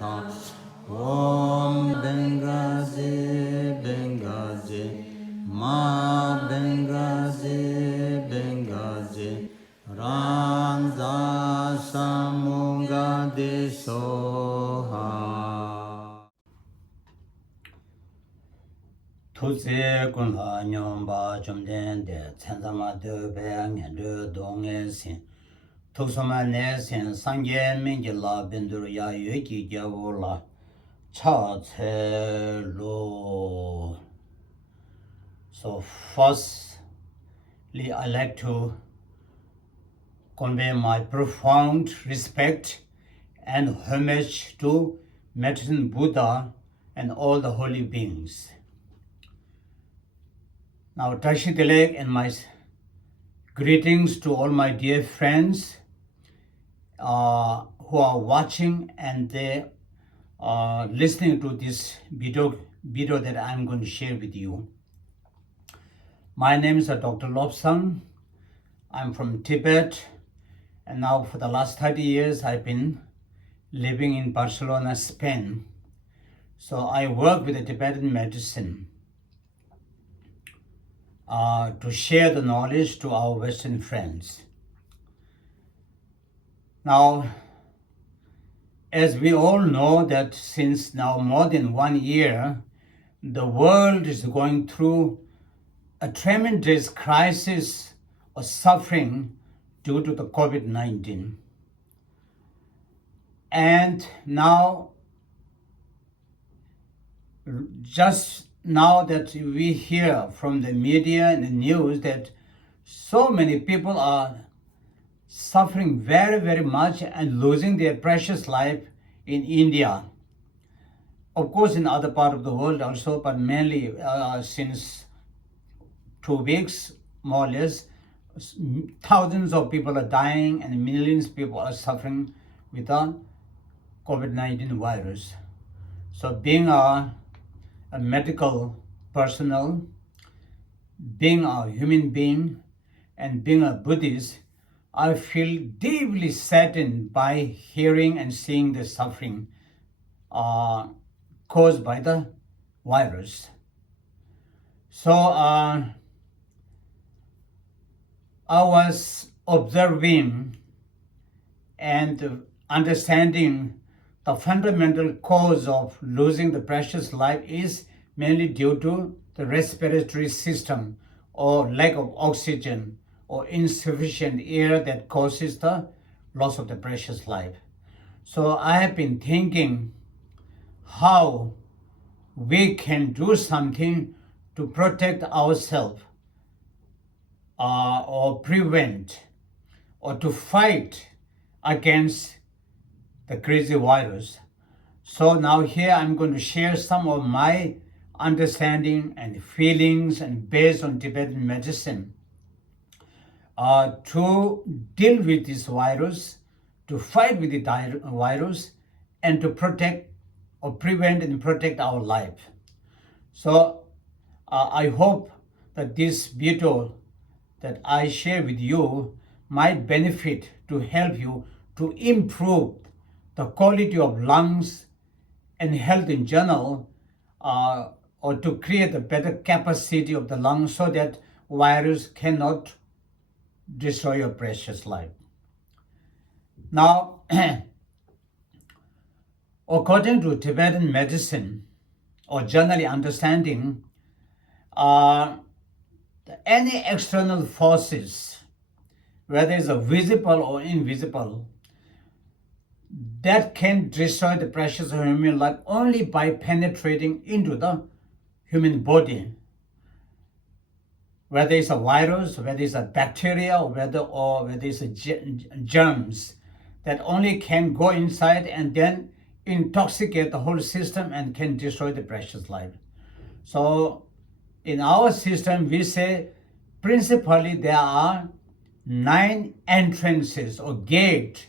Om Bengazi Bengazi Ma Bengazi Bengazi Ramza Samunga de Soha Tuzi Kunla Nyomba Chumden de Tenzama de Bang and de Dong Sin Tusuma Nesin Sangye Mingila Binduria Yuki Javula Cha Ce Lo. So firstly, I like to convey my profound respect and homage to Medicine Buddha and all the holy beings. Now, Tashi Tilak and my greetings to all my dear friends who are watching and they are listening to this video that I'm going to share with you. My name is Dr. Lobsang. I'm from Tibet, and now for the last 30 years I've been living in Barcelona, Spain. So I work with the Tibetan medicine to share the knowledge to our Western friends. Now, as we all know that since now more than 1 year, the world is going through a tremendous crisis or suffering due to the COVID-19. And now, just now that we hear from the media and the news that so many people are suffering very, very much and losing their precious life in India. Of course, in other part of the world also, but mainly since 2 weeks, more or less, thousands of people are dying and millions of people are suffering with the COVID-19 virus. So being a medical personnel, being a human being, and being a Buddhist, I feel deeply saddened by hearing and seeing the suffering caused by the virus. So I was observing and understanding the fundamental cause of losing the precious life is mainly due to the respiratory system or lack of oxygen or insufficient air that causes the loss of the precious life. So I have been thinking how we can do something to protect ourselves or prevent or to fight against the crazy virus. So now here I'm going to share some of my understanding and feelings and based on Tibetan medicine to deal with this virus, to fight with the virus, and to protect or prevent and protect our life. So I hope that this video that I share with you might benefit to help you to improve the quality of lungs and health in general, or to create a better capacity of the lungs so that virus cannot destroy your precious life. Now, according to Tibetan medicine, or generally understanding, any external forces, whether it's visible or invisible, that can destroy the precious human life only by penetrating into the human body. Whether it's a virus, whether it's a bacteria, or whether it's a germs, that only can go inside and then intoxicate the whole system and can destroy the precious life. So in our system, we say principally there are 9 entrances or gates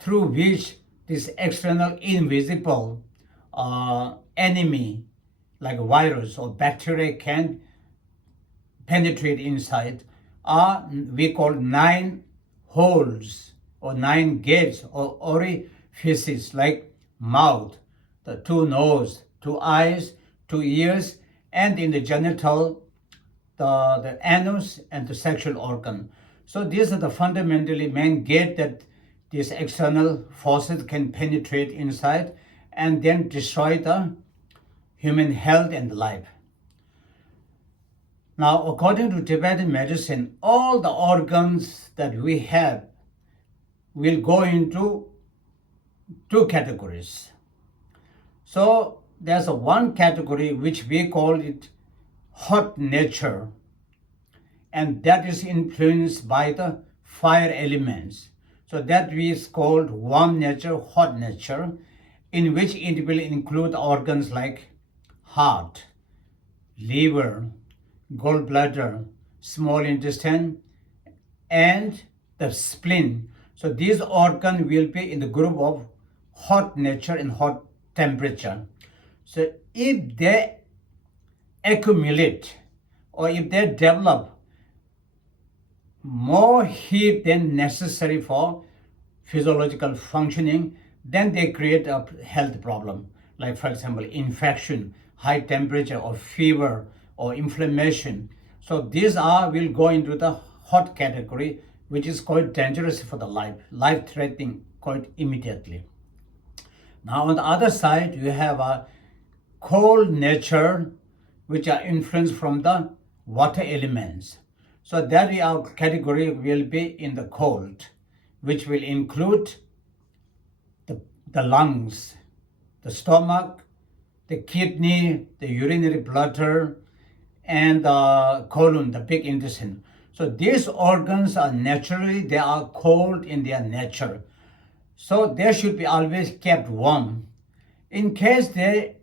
through which this external invisible enemy like a virus or bacteria can penetrate inside, we call 9 holes or 9 gates or orifices like mouth, the two nose, two eyes, two ears, and in the genital, the anus and the sexual organ. So these are the fundamentally main gate that these external forces can penetrate inside and then destroy the human health and life. Now, according to Tibetan medicine, all the organs that we have will go into two categories. So there's a one category which we call it hot nature, and that is influenced by the fire elements. So that is called warm nature, hot nature, in which it will include organs like heart, liver, gallbladder, small intestine, and the spleen. So these organs will be in the group of hot nature and hot temperature. So if they accumulate or if they develop more heat than necessary for physiological functioning, then they create a health problem. Like, for example, infection, high temperature, or fever, or inflammation. So these will go into the hot category, which is quite dangerous for the life-threatening quite immediately. Now on the other side, you have a cold nature, which are influenced from the water elements. So that our category will be in the cold, which will include the lungs, the stomach, the kidney, the urinary bladder, and the colon, the big intestine. So these organs are naturally, they are cold in their nature. So they should be always kept warm. In case they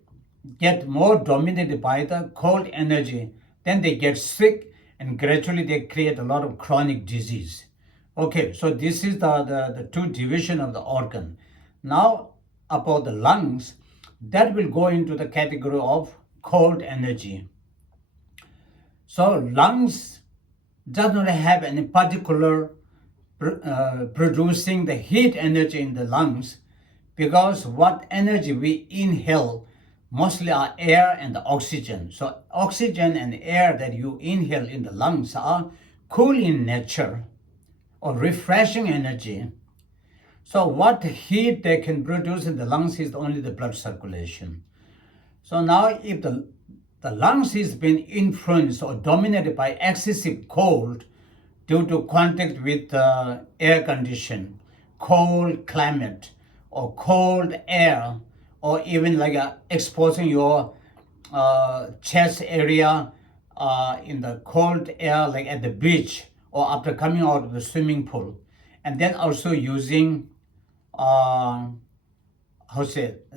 get more dominated by the cold energy, then they get sick and gradually they create a lot of chronic disease. Okay, so this is the two division of the organ. Now about the lungs, that will go into the category of cold energy. So lungs does not have any particular producing the heat energy in the lungs, because what energy we inhale mostly are air and the oxygen. So oxygen and air that you inhale in the lungs are cool in nature or refreshing energy. So what heat they can produce in the lungs is only the blood circulation. So now if the lungs is being influenced or dominated by excessive cold due to contact with air condition, cold climate, or cold air, or even like exposing your chest area in the cold air, like at the beach or after coming out of the swimming pool, and then also using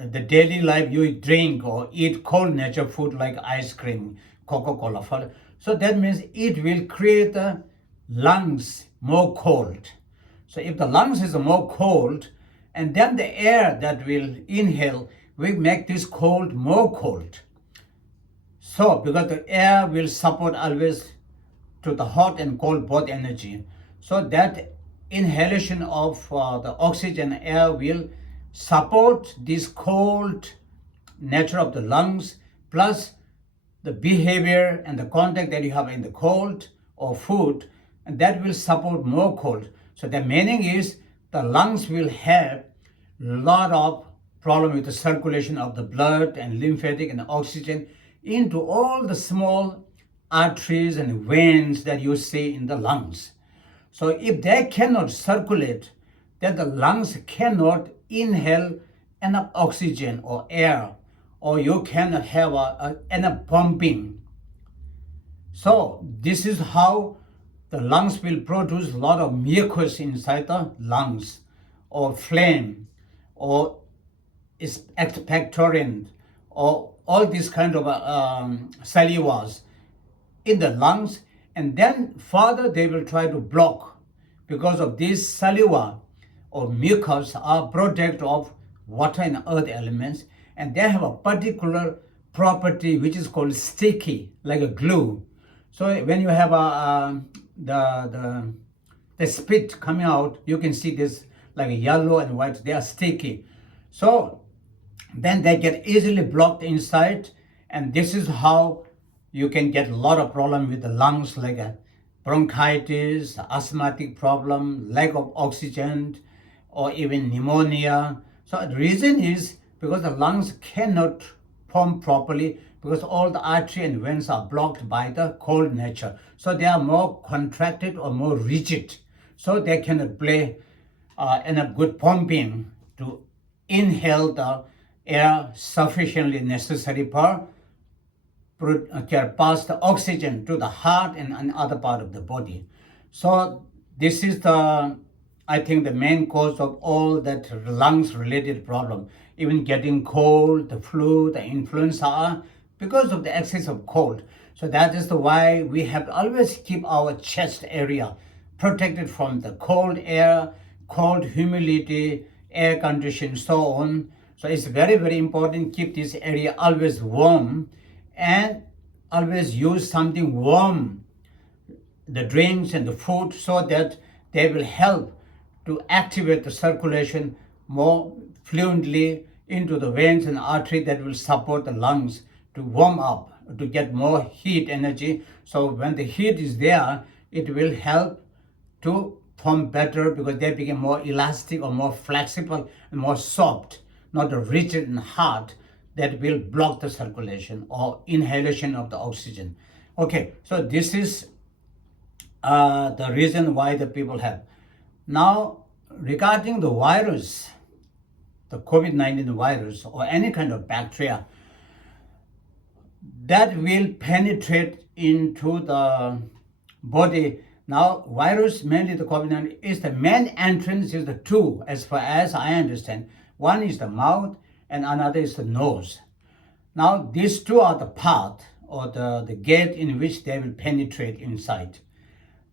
the daily life you drink or eat cold nature food like ice cream, Coca-Cola. So that means it will create the lungs more cold. So if the lungs is more cold, and then the air that we'll inhale will make this cold more cold. So because the air will support always to the hot and cold both energy. So that inhalation of the oxygen air will support this cold nature of the lungs, plus the behavior and the contact that you have in the cold or food, and that will support more cold. So the meaning is the lungs will have a lot of problem with the circulation of the blood and lymphatic and oxygen into all the small arteries and veins that you see in the lungs. So if they cannot circulate, then the lungs cannot inhale enough oxygen or air, or you cannot have enough pumping. So this is how the lungs will produce a lot of mucus inside the lungs, or phlegm, or expectorant, or all these kind of salivas in the lungs, and then further they will try to block, because of this saliva or mucus are product of water and earth elements, and they have a particular property which is called sticky, like a glue. So when you have the spit coming out, you can see this like a yellow and white, they are sticky. So then they get easily blocked inside, and this is how you can get a lot of problem with the lungs, like a bronchitis, asthmatic problem, lack of oxygen, or even pneumonia. So the reason is because the lungs cannot pump properly, because all the artery and veins are blocked by the cold nature. So they are more contracted or more rigid. So they cannot play enough good pumping to inhale the air sufficiently necessary for pass the oxygen to the heart and other part of the body. So this is the, I think, the main cause of all that lungs related problem. Even getting cold, the flu, the influenza are because of the excess of cold. So that is the why we have to always keep our chest area protected from the cold air, cold humidity, air condition, so on. So it's very, very important keep this area always warm, and always use something warm, the drinks and the food, so that they will help to activate the circulation more fluently into the veins and artery, that will support the lungs to warm up, to get more heat energy. So when the heat is there, it will help to pump better, because they become more elastic or more flexible and more soft, not rigid and hard, that will block the circulation or inhalation of the oxygen. Okay, so this is the reason why the people have. Now, regarding the virus, the COVID-19 virus or any kind of bacteria that will penetrate into the body. Now, virus, mainly the COVID-19, is the main entrance is the two, as far as I understand. One is the mouth and another is the nose. Now, these two are the path or the gate in which they will penetrate inside.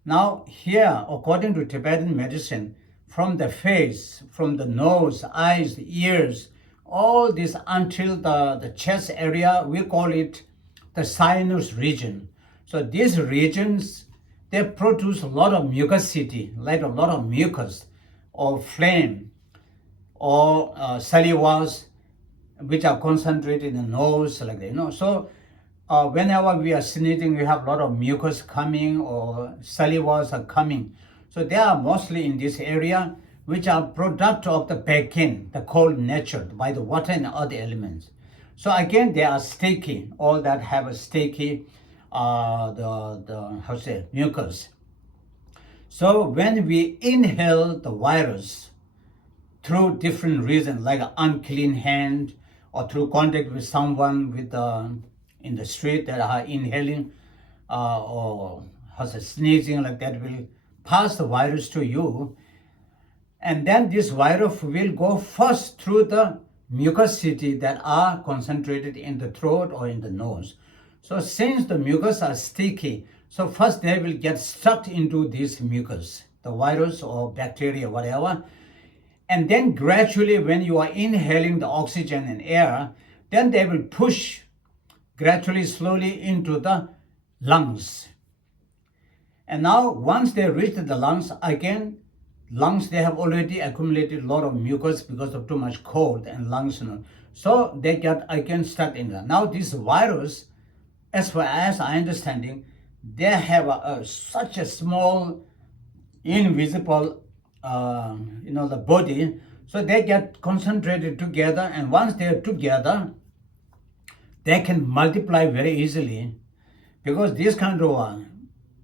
Now, here, according to Tibetan medicine, from the face, from the nose, eyes, ears, all this until the chest area, we call it the sinus region. So these regions, they produce a lot of mucosity, like a lot of mucus or phlegm or salivas, which are concentrated in the nose, like that, So whenever we are sneezing, we have a lot of mucus coming or salivas are coming. So they are mostly in this area, which are product of the back-end, the cold nature, by the water and other elements. So again, they are sticky, all that have a sticky, mucus. So when we inhale the virus through different reasons, like an unclean hand, or through contact with someone with in the street that are inhaling or has a sneezing, like that, will pass the virus to you. And then this virus will go first through the mucosity that are concentrated in the throat or in the nose. So since the mucus are sticky, so first they will get stuck into this mucus, the virus or bacteria, whatever. And then gradually, when you are inhaling the oxygen and air, then they will push gradually, slowly into the lungs. And now, once they reach the lungs, again, lungs, they have already accumulated a lot of mucus because of too much cold and lungs, So they get again stuck in there. Now, this virus, as far as I understanding, they have such a small, invisible, the body. So they get concentrated together, and once they are together, they can multiply very easily, because this kind of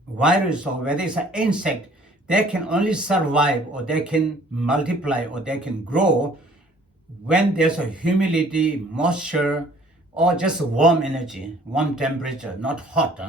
virus, or whether it's an insect, they can only survive, or they can multiply, or they can grow when there's a humidity, moisture, or just warm energy, warm temperature, not hot.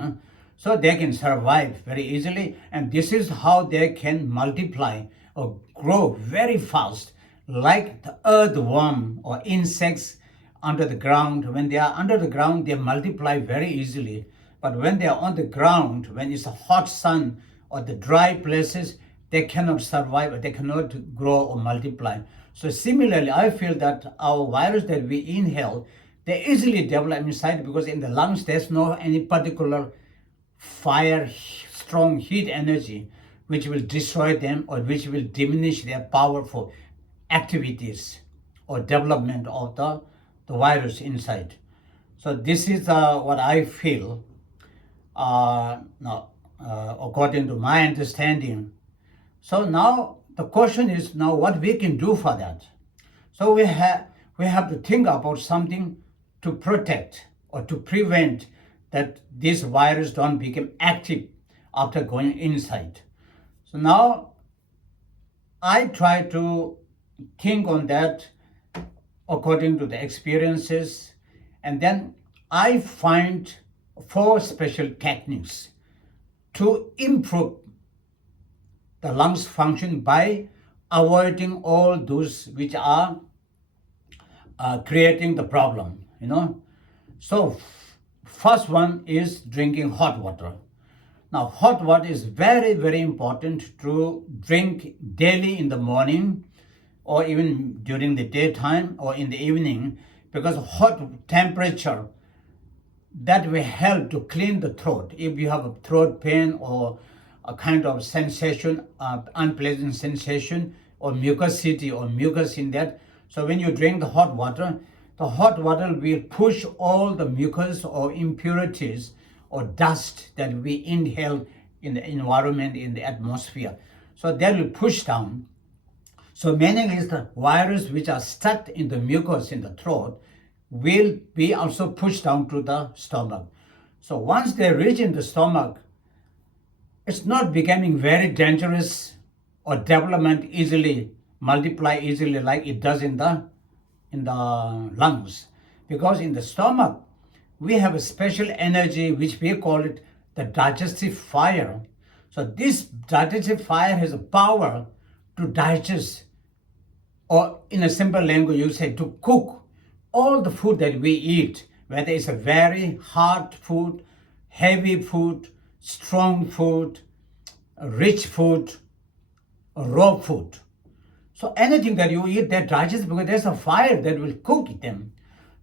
So they can survive very easily, and this is how they can multiply or grow very fast, like the earthworm or insects under the ground. When they are under the ground, they multiply very easily. But when they are on the ground, when it's a hot sun or the dry places, they cannot survive, or they cannot grow or multiply. So similarly, I feel that our virus that we inhale, they easily develop inside, because in the lungs, there's no any particular fire, strong heat energy, which will destroy them or which will diminish their powerful activities or development of the the virus inside. So this is what I feel. Now, according to my understanding. So now the question is now what we can do for that. So we have to think about something to protect or to prevent that this virus don't become active after going inside. So now I try to think on that according to the experiences, and then I find 4 special techniques to improve the lungs function by avoiding all those which are creating the problem, So first one is drinking hot water. Now hot water is very, very important to drink daily in the morning or even during the daytime or in the evening, because hot temperature that will help to clean the throat. If you have a throat pain or a kind of sensation, unpleasant sensation or mucosity or mucus in that, so when you drink the hot water will push all the mucus or impurities or dust that we inhale in the environment, in the atmosphere. So that will push down. So mainly is the virus which are stuck in the mucus in the throat will be also pushed down to the stomach. So once they reach in the stomach, it's not becoming very dangerous or development easily, multiply easily like it does in the lungs. Because in the stomach, we have a special energy which we call it the digestive fire. So this digestive fire has a power to digest, or in a simple language you say to cook all the food that we eat, whether it's a very hard food, heavy food, strong food, rich food, raw food. So anything that you eat that digests, because there's a fire that will cook them.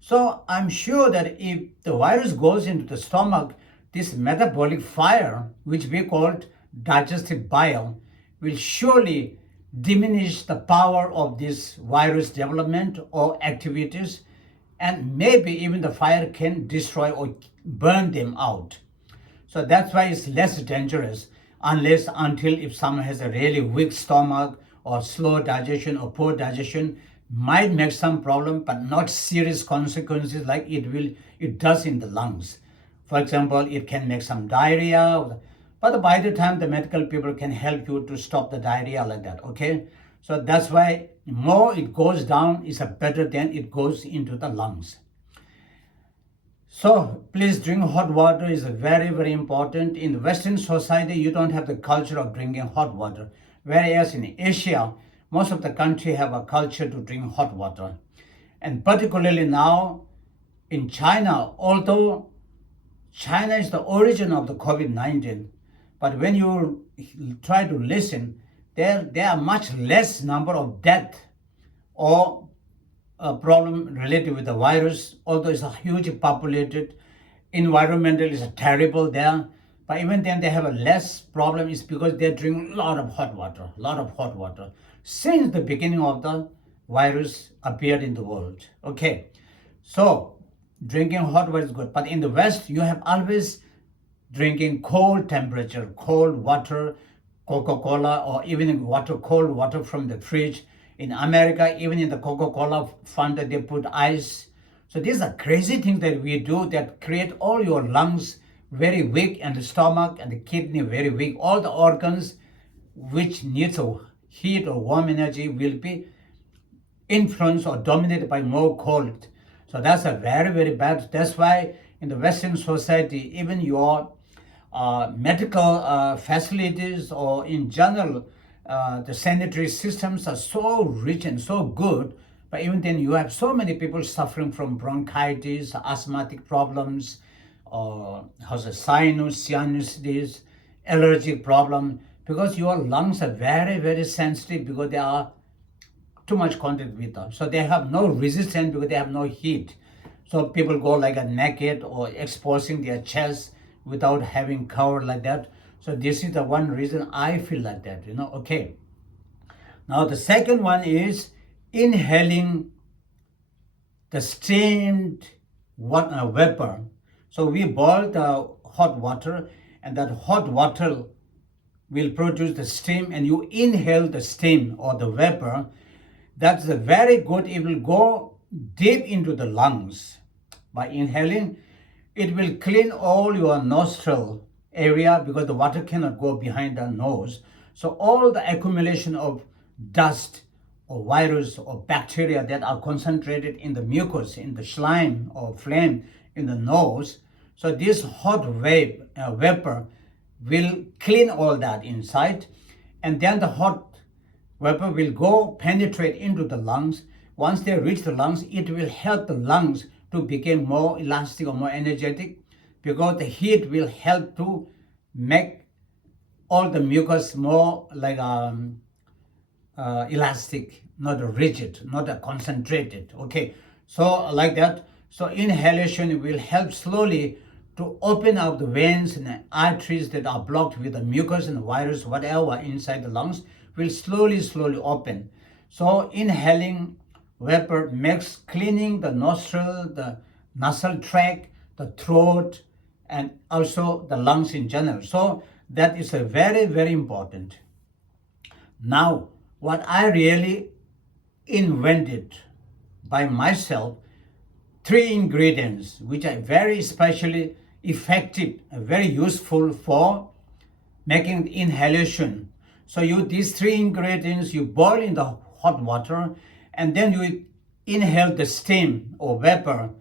So I'm sure that if the virus goes into the stomach, this metabolic fire, which we call digestive bile, will surely diminish the power of this virus development or activities, and maybe even the fire can destroy or burn them out. So that's why it's less dangerous until if someone has a really weak stomach or slow digestion or poor digestion, might make some problem, but not serious consequences like it does in the lungs. For example, it can make some diarrhea, but by the time the medical people can help you to stop the diarrhea like that, okay? So that's why more it goes down is better than it goes into the lungs. So please drink hot water is very, very important. In the Western society, you don't have the culture of drinking hot water. Whereas in Asia, most of the country have a culture to drink hot water. And particularly now in China, although China is the origin of the COVID-19, but when you try to listen, there are much less number of death or a problem related with the virus, although it's a huge populated, environmental is terrible there, but even then they have a less problem is because they drink a lot of hot water, since the beginning of the virus appeared in the world. Okay, so drinking hot water is good, but in the West, you have always drinking cold temperature, cold water, Coca-Cola, or even cold water from the fridge. In America, even in the Coca-Cola Fanta, they put ice. So these are crazy things that we do that create all your lungs very weak, and the stomach and the kidney very weak. All the organs which needs a heat or warm energy will be influenced or dominated by more cold. So that's a very, very bad. That's why in the Western society, even your medical facilities or in general, the sanitary systems are so rich and so good, but even then you have so many people suffering from bronchitis, asthmatic problems, or sinusitis, allergic problem, because your lungs are very, very sensitive because they are too much contact with them. So they have no resistance because they have no heat. So people go like a naked or exposing their chest without having cover like that. So this is the one reason I feel like that, okay. Now the second one is inhaling the steamed vapor. So we boil the hot water, and that hot water will produce the steam, and you inhale the steam or the vapor. That's a very good. It will go deep into the lungs. By inhaling, it will clean all your nostril area because the water cannot go behind the nose. So all the accumulation of dust or virus or bacteria that are concentrated in the mucus, in the slime or phlegm in the nose, so this hot vapor will clean all that inside, and then the hot vapor will go penetrate into the lungs. Once they reach the lungs, it will help the lungs to become more elastic or more energetic, because the heat will help to make all the mucus more like elastic, not rigid, not concentrated. Okay, so like that. So inhalation will help slowly to open up the veins and arteries that are blocked with the mucus and the virus, whatever inside the lungs, will slowly open. So inhaling vapor makes cleaning the nostril, the nasal tract, the throat, and also the lungs in general. So that is a very, very important. Now, what I really invented by myself, 3 ingredients which are very especially effective and very useful for making the inhalation. So these 3 ingredients you boil in the hot water, and then you inhale the steam or vapor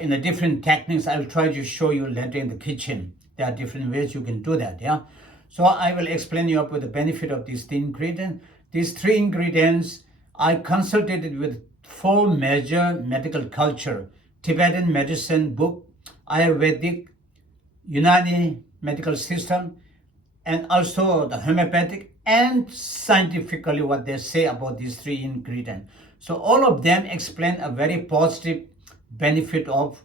in the different techniques. I'll try to show you later in the kitchen. There are different ways you can do that. Yeah. So I will explain you up with the benefit of these 3 ingredients. These 3 ingredients I consulted with 4 major medical culture: Tibetan medicine book, Ayurvedic, Unani medical system, and also the homeopathic, and scientifically what they say about these 3 ingredients. So all of them explain a very positive benefit of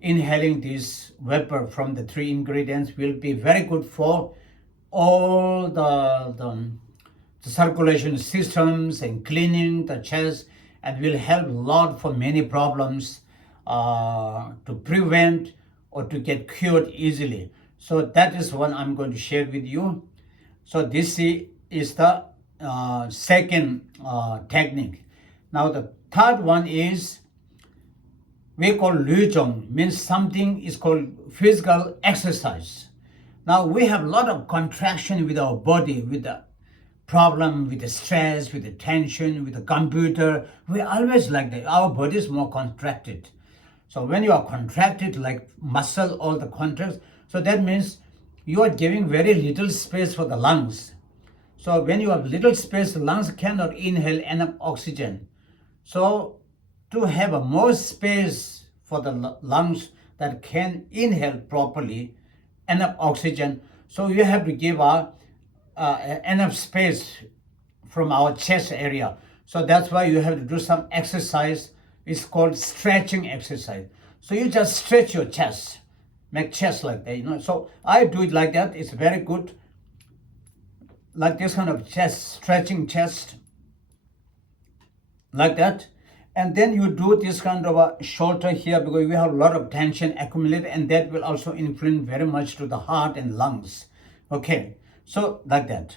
inhaling this vapor from the 3 ingredients. Will be very good for all the circulation systems and cleaning the chest, and will help a lot for many problems to prevent or to get cured easily. So that is what I'm going to share with you. So this is the second technique. Now the third one is we call Lüzhong, means something is called physical exercise. Now we have a lot of contraction with our body, with the problem, with the stress, with the tension, with the computer. We always like that. Our body is more contracted. So when you are contracted, like muscle, all the contracts, so that means you are giving very little space for the lungs. So when you have little space, the lungs cannot inhale enough oxygen. So to have a more space for the lungs that can inhale properly enough oxygen, so you have to give enough space from our chest area. So that's why you have to do some exercise. It's called stretching exercise. So you just stretch your chest, make chest like that, So I do it like that. It's very good. Like this kind of chest, stretching chest, like that. And then you do this kind of a shoulder here, because we have a lot of tension accumulated, and that will also influence very much to the heart and lungs. Okay, so like that.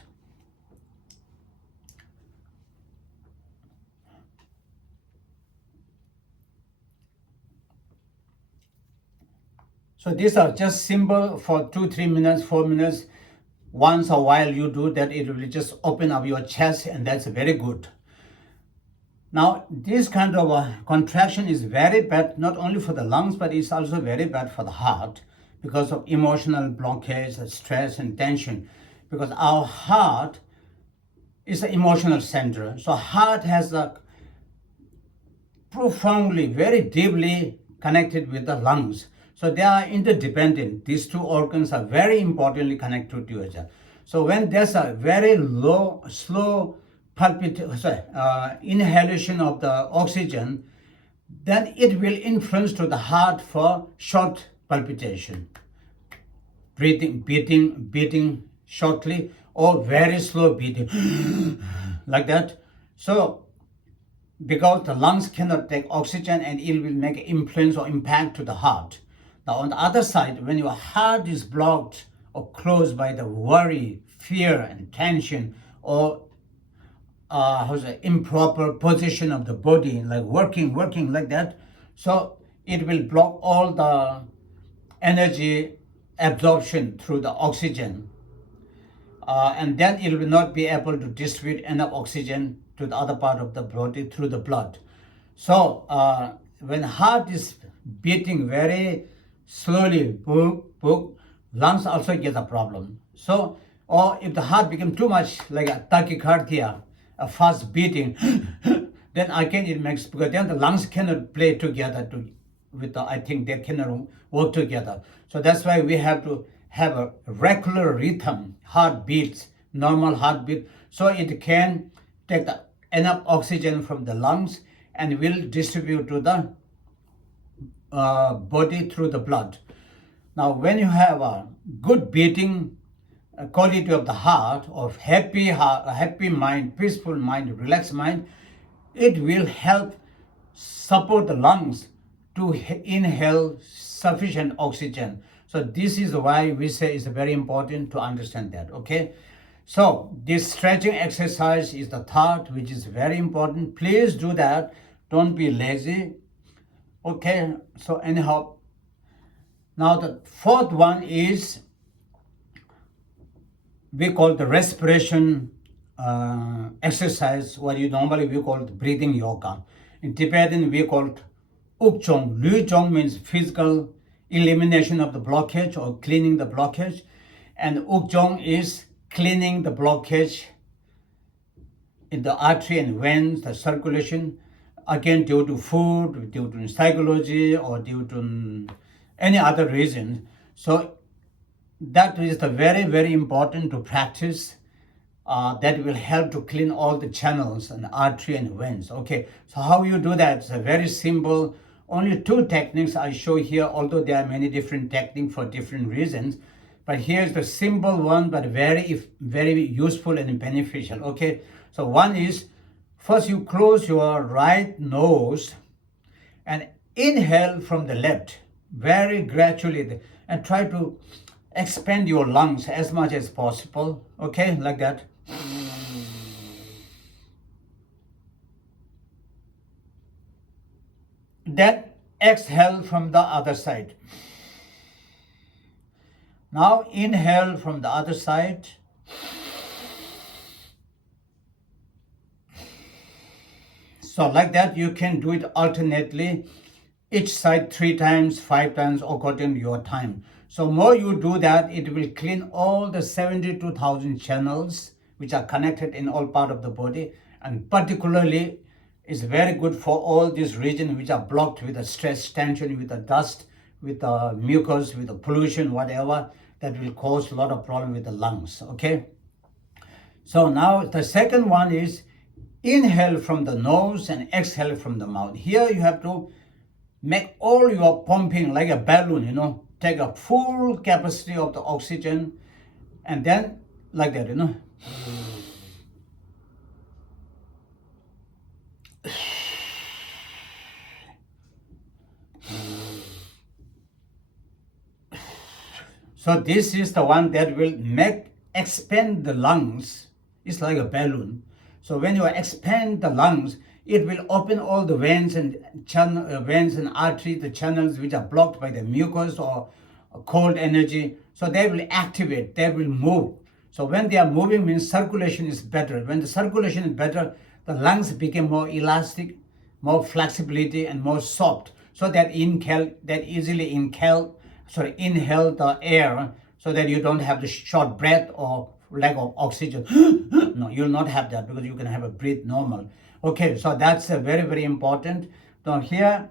So these are just simple for 2-3 minutes, 4 minutes. Once a while you do that, it will just open up your chest, and that's very good. Now, this kind of contraction is very bad, not only for the lungs, but it's also very bad for the heart, because of emotional blockage, stress, and tension. Because our heart is an emotional center. So heart has a profoundly, very deeply connected with the lungs. So they are interdependent. These 2 organs are very importantly connected to each other. So when there's a very low, slow inhalation of the oxygen, then it will influence to the heart for short palpitation, beating shortly, or very slow beating, like that. So because the lungs cannot take oxygen and it will make influence or impact to the heart. Now on the other side, when your heart is blocked or closed by the worry, fear and tension, or improper position of the body, like working like that, so it will block all the energy absorption through the oxygen, and then it will not be able to distribute enough oxygen to the other part of the body through the blood. So when heart is beating very slowly, boom, boom, lungs also get a problem. So, or if the heart becomes too much like a tachycardia, a fast beating, then again it makes, because then the lungs cannot play together with the, I think they cannot work together. So that's why we have to have a regular rhythm, heartbeats, normal heartbeat, so it can take enough oxygen from the lungs and will distribute to the body through the blood. Now, when you have a good beating quality of the heart, of happy mind, peaceful mind, relaxed mind, it will help support the lungs to inhale sufficient oxygen. So this is why we say it's very important to understand that, okay? So this stretching exercise is the third, which is very important. Please do that. Don't be lazy. Okay, so anyhow, now the fourth one is, we call the respiration exercise, what you normally we call breathing yoga. In Tibetan, we call it ukchong. Lujong means physical elimination of the blockage or cleaning the blockage. And ukchong is cleaning the blockage in the artery and veins, the circulation, again due to food, due to psychology, or due to any other reason. So that is the very important to practice. That will help to clean all the channels and artery and veins. Okay, so how you do that? It's a very simple, only two techniques I show here, although there are many different techniques for different reasons. But here's the simple one, but very useful and beneficial. Okay, so one is, first you close your right nose and inhale from the left, very gradually, and try to expand your lungs as much as possible. Okay, like that. Then exhale from the other side. Now inhale from the other side. So like that, you can do it alternately, each side 3 times, 5 times, according to your time. So more you do that, it will clean all the 72,000 channels which are connected in all part of the body, and particularly is very good for all these regions which are blocked with the stress, tension, with the dust, with the mucus, with the pollution, whatever, that will cause a lot of problem with the lungs, okay? So now the second one is inhale from the nose and exhale from the mouth. Here you have to make all your pumping like a balloon, you know, take a full capacity of the oxygen, and then like that, you know. So this is the one that will expand the lungs. It's like a balloon. So when you expand the lungs, it will open all the veins and veins and arteries, the channels which are blocked by the mucus or cold energy. So they will activate, they will move. So when they are moving means circulation is better. When the circulation is better, the lungs become more elastic, more flexibility and more soft. So that easily inhale the air, so that you don't have the short breath or lack of oxygen. No, you'll not have that, because you can have a breathe normal. Okay, so that's very important. Now here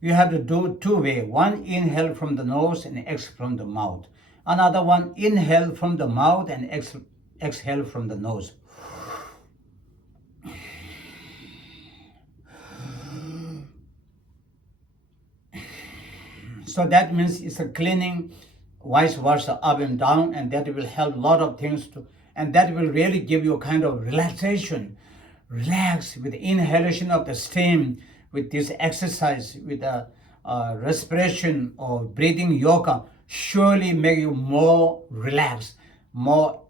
you have to do 2 ways. One, inhale from the nose and exhale from the mouth. Another one, inhale from the mouth and exhale from the nose. So that means it's a cleaning, vice versa, up and down, and that will help a lot of things and that will really give you a kind of relaxation. relax with inhalation of the steam, with this exercise, with the respiration or breathing yoga, surely make you more relaxed, more,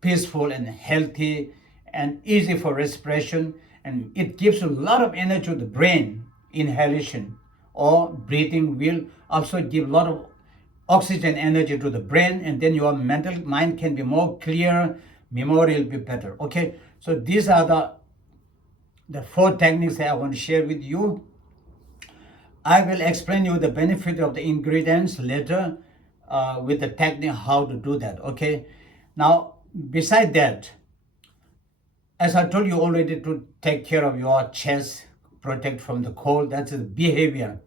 peaceful and healthy and easy for respiration. And it gives a lot of energy to the brain. Inhalation or breathing will also give a lot of oxygen energy to the brain, and then your mental mind can be more clear, memory will be better. Okay, so these are the 4 techniques that I want to share with you. I will explain you the benefit of the ingredients later with the technique how to do that. Okay, now beside that, as I told you already, to take care of your chest, protect from the cold, that's the behavior.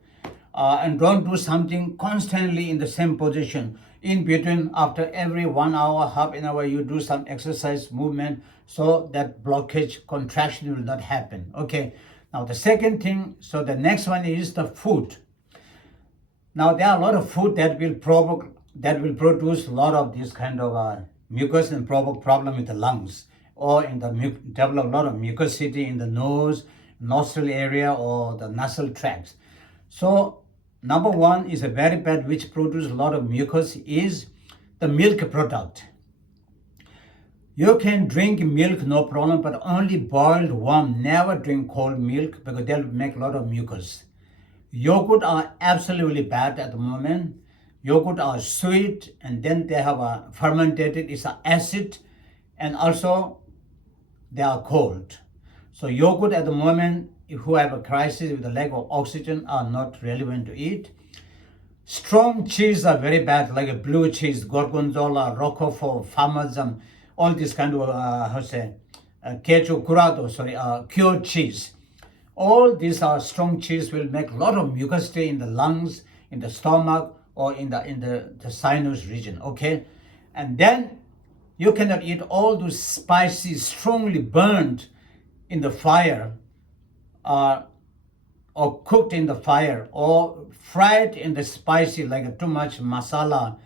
And don't do something constantly in the same position. In between, after every 1 hour, half an hour, you do some exercise movement so that blockage, contraction will not happen. Okay, now the second thing, so the next one is the food. Now there are a lot of food that will produce a lot of this kind of mucus and provoke problem with the lungs, or develop a lot of mucosity in the nose, nostril area, or the nasal tracts. So number 1 is a very bad, which produces a lot of mucus, is the milk product. You can drink milk, no problem, but only boiled warm. Never drink cold milk because they'll make a lot of mucus. Yogurt are absolutely bad at the moment. Yogurt are sweet, and then they have a fermented, it's an acid, and also they are cold. So yogurt at the moment, who have a crisis with the lack of oxygen, are not relevant to eat. Strong cheese are very bad, like a blue cheese, gorgonzola, roquefort, parmesan, all this kind of queijo curado, cured cheese. All these are strong cheese will make a lot of mucosity in the lungs, in the stomach, or in the sinus region. Okay, and then you cannot eat all those spicy, strongly burned in the fire, or cooked in the fire, or fried in the spicy, like too much masala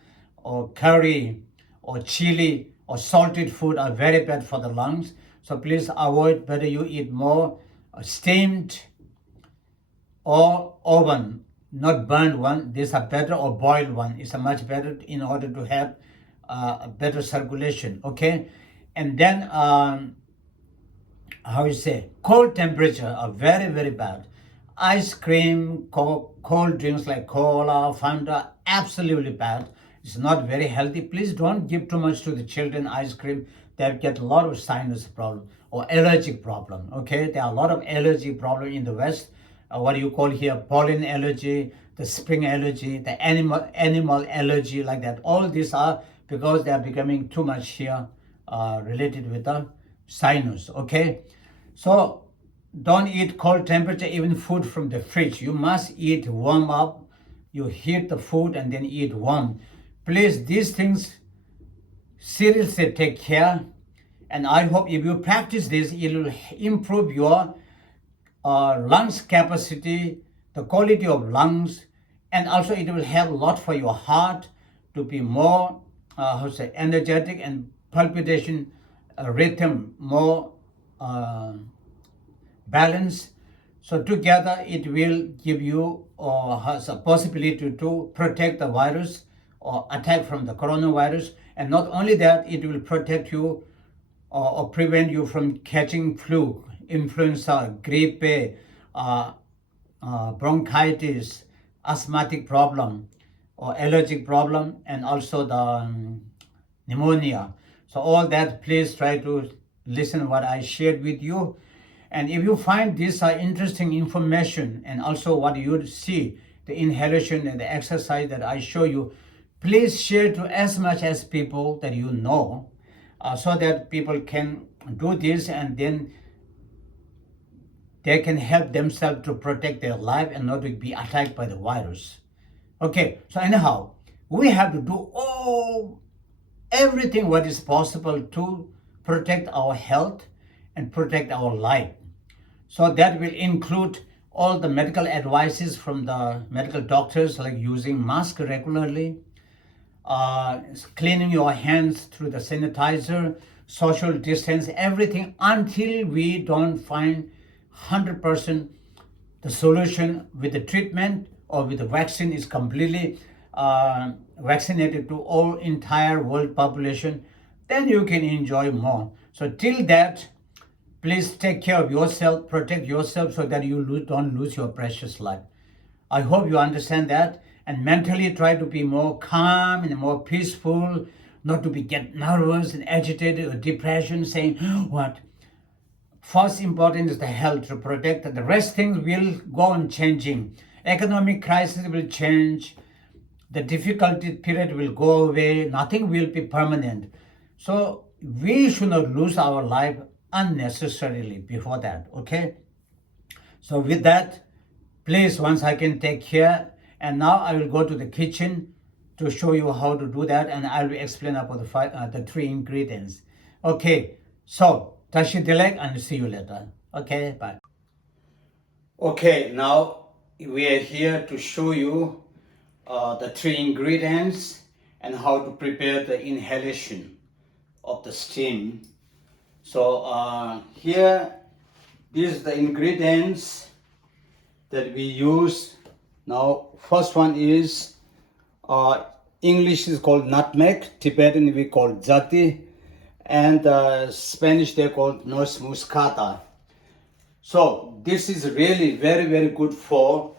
or curry or chili or salted food are very bad for the lungs. So please avoid. Better you eat more steamed or oven, not burned one. These are better, or boiled one. It's a much better in order to have a better circulation. Okay, and then cold temperature are very, very bad. Ice cream, cold drinks like cola, Fanta, absolutely bad. It's not very healthy. Please don't give too much to the children ice cream. They get a lot of sinus problem or allergic problem. Okay, there are a lot of allergy problem in the West. What do you call here? Pollen allergy, the spring allergy, the animal allergy, like that. All these are because they are becoming too much here related with the sinus. Okay, so don't eat cold temperature, even food from the fridge. You must eat warm up. You heat the food and then eat warm. Please, these things seriously take care. And I hope if you practice this, it will improve your lungs capacity, the quality of lungs, and also it will help a lot for your heart to be more energetic, and palpitation rhythm more balanced. So together it will give you has a possibility to protect the virus or attack from the coronavirus. And not only that, it will protect you or prevent you from catching flu, influenza, grippe, bronchitis, asthmatic problem, or allergic problem, and also the pneumonia. So all that, please try to listen what I shared with you. And if you find this interesting information, and also what you see, the inhalation and the exercise that I show you, please share to as much as people that you know, so that people can do this, and then they can help themselves to protect their life and not to be attacked by the virus. Okay, so anyhow, we have to do everything what is possible to protect our health and protect our life. So that will include all the medical advices from the medical doctors, like using mask regularly, cleaning your hands through the sanitizer, social distance, everything, until we don't find 100% the solution with the treatment or with the vaccine is completely vaccinated to all entire world population, then you can enjoy more. So till that, please take care of yourself, protect yourself so that you don't lose your precious life. I hope you understand that, and mentally try to be more calm and more peaceful, not to be get nervous and agitated or depression, saying what. First important is the health to protect. The rest things will go on changing. Economic crisis will change. The difficulty period will go away. Nothing will be permanent. So we should not lose our life unnecessarily before that. Okay. So with that, please once again take care. And now I will go to the kitchen to show you how to do that, and I will explain about the three ingredients. Okay. So Tashi Dilek, and see you later. Okay, bye. Okay, now we are here to show you the three ingredients and how to prepare the inhalation of the steam. So here, these are the ingredients that we use. Now, first one is English is called nutmeg, Tibetan we call jati, and Spanish they call noz moscata. So this is really very, very good for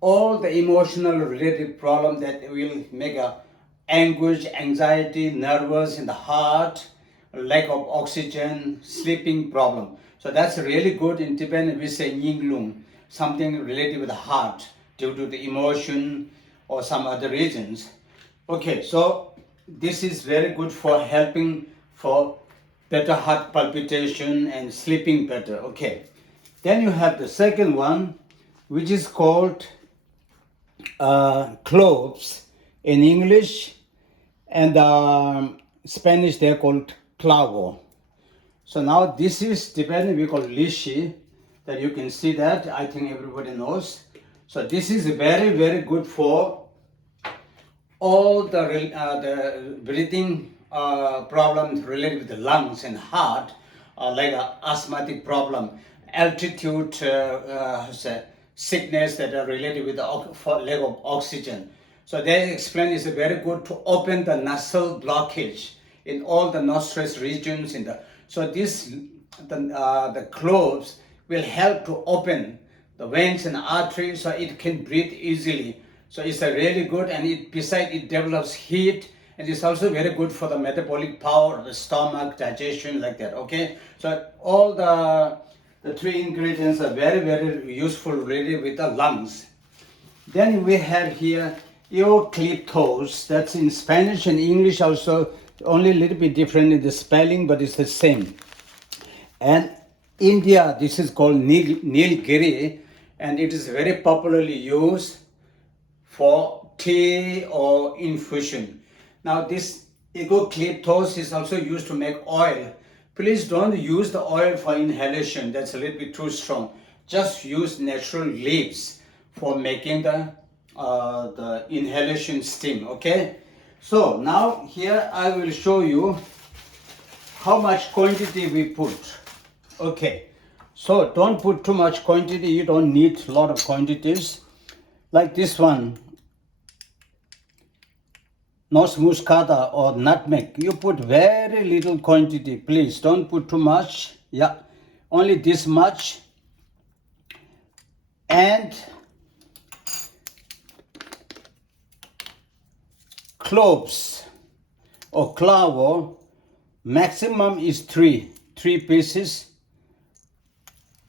all the emotional related problem that will make a anguish, anxiety, nervous in the heart, lack of oxygen, sleeping problem. So that's really good. In Tibetan we say yinglung, something related with the heart due to the emotion or some other reasons. Okay, so this is very good for helping for better heart palpitation and sleeping better. Okay, then you have the second one, which is called cloves in English, and Spanish they're called clavo. So now this is Tibetan we call lishi, that you can see that, I think everybody knows. So this is very, very good for all the breathing problems related with the lungs and heart, like asthmatic problem, altitude sickness that are related with the lack of oxygen. So they explain it's very good to open the nasal blockage in all the nostrils regions. So this the cloves will help to open the veins and arteries so it can breathe easily. So it's a really good, and besides it develops heat, and it's also very good for the metabolic power, the stomach, digestion, like that. Okay, so all the three ingredients are very, very useful related with the lungs. Then we have here eucalyptus. That's in Spanish and English also, only a little bit different in the spelling, but it's the same. And India, this is called Nilgiri, and it is very popularly used for tea or infusion. Now this eucalyptus is also used to make oil. Please don't use the oil for inhalation, that's a little bit too strong. Just use natural leaves for making the inhalation steam, okay? So now here I will show you how much quantity we put. Okay, so don't put too much quantity, you don't need a lot of quantities. Like this one, noz moscata or nutmeg, you put very little quantity, please don't put too much. Yeah, only this much. And cloves or clavo, maximum is three pieces,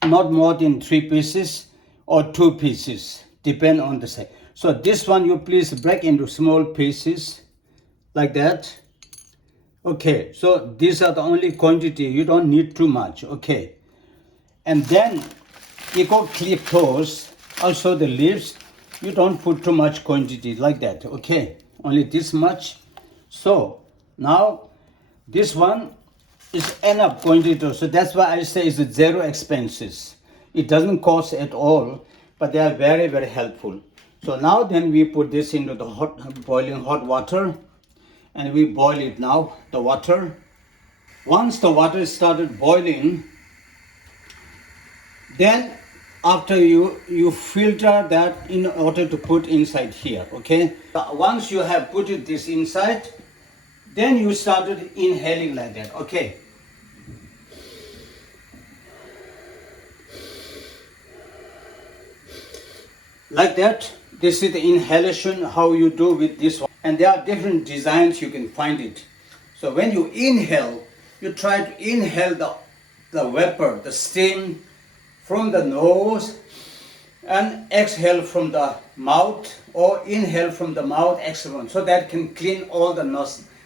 not more than 3 pieces or 2 pieces, depend on the size. So this one you please break into small pieces like that. Okay, so these are the only quantity, you don't need too much. Okay, and then eucalyptus, also the leaves, you don't put too much quantity like that. Okay, only this much. So now this one is enough quantity, so that's why I say it's zero expenses. It doesn't cost at all, but they are very, very helpful. So now then we put this into the boiling hot water, and we boil it now, the water. Once the water started boiling, then after you filter that in order to put inside here, okay? Once you have put this inside, then you started inhaling like that, okay? Like that. This is the inhalation, how you do with this one. And there are different designs, you can find it. So when you inhale, you try to inhale the vapor, the steam from the nose, and exhale from the mouth, or inhale from the mouth, exhale, so that can clean all the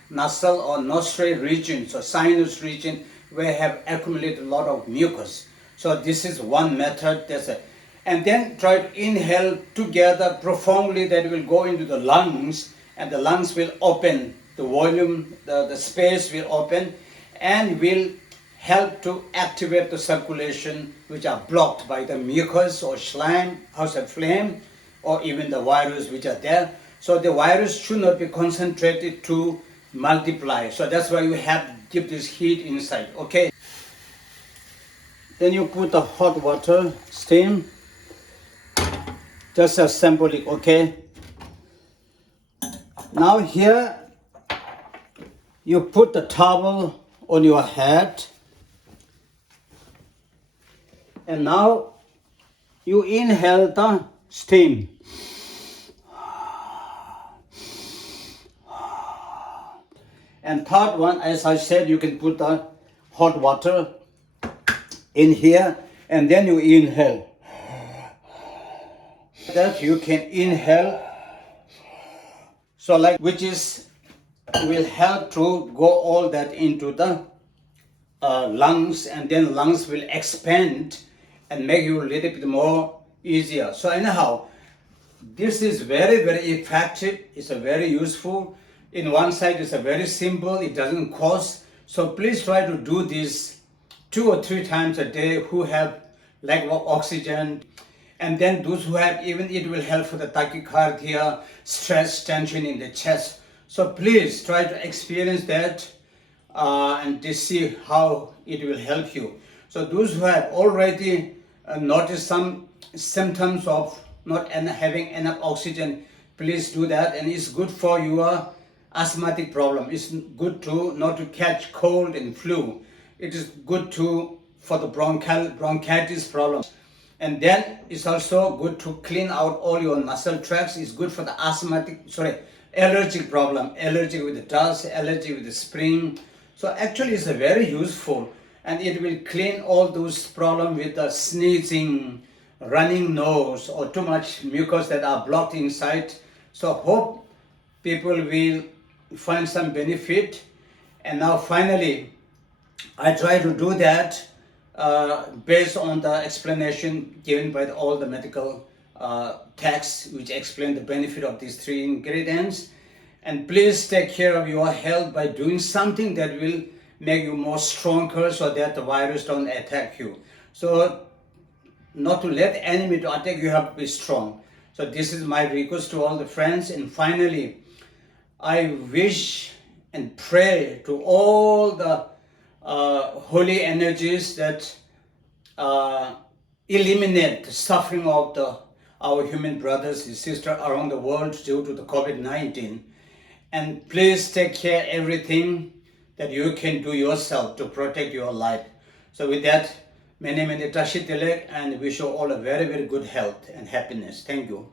nasal or nostril regions or sinus region where have accumulated a lot of mucus. So this is one method. And then try to inhale together profoundly, that will go into the lungs, and the lungs will open, the volume, the space will open, and will help to activate the circulation which are blocked by the mucus or slime, phlegm, or even the virus which are there. So the virus should not be concentrated to multiply. So that's why you have to keep this heat inside, okay? Then you put the hot water, steam, just a symbolic, okay? Now here, you put the towel on your head, and now you inhale the steam. And third one, as I said, you can put the hot water in here, and then you inhale. That you can inhale, so like, which is will help to go all that into the lungs, and then lungs will expand and make you a little bit more easier. So anyhow, this is very, very effective. It's a very useful. In one side, it's a very simple. It doesn't cost. So please try to do this 2 or 3 times a day who have lack of oxygen. And then those who have, even it will help for the tachycardia, stress, tension in the chest. So please try to experience that and to see how it will help you. So those who have already noticed some symptoms of not having enough oxygen, please do that. And it's good for your asthmatic problem. It's good to not to catch cold and flu. It is good to for the bronchitis problem. And then it's also good to clean out all your nasal tracts. It's good for the allergic problem, allergy with the dust, allergy with the spring. So actually it's a very useful, and it will clean all those problems with the sneezing, running nose, or too much mucus that are blocked inside. So hope people will find some benefit. And now finally, I try to do that based on the explanation given by all the medical texts which explain the benefit of these 3 ingredients. And please take care of your health by doing something that will make you more stronger, so that the virus don't attack you. So not to let the enemy to attack, you have to be strong. So this is my request to all the friends. And finally, I wish and pray to all the holy energies that eliminate the suffering of our human brothers and sisters around the world due to the COVID-19. And please take care everything that you can do yourself to protect your life. So with that, many tashi tilak, and wish you all a very, very good health and happiness. Thank you.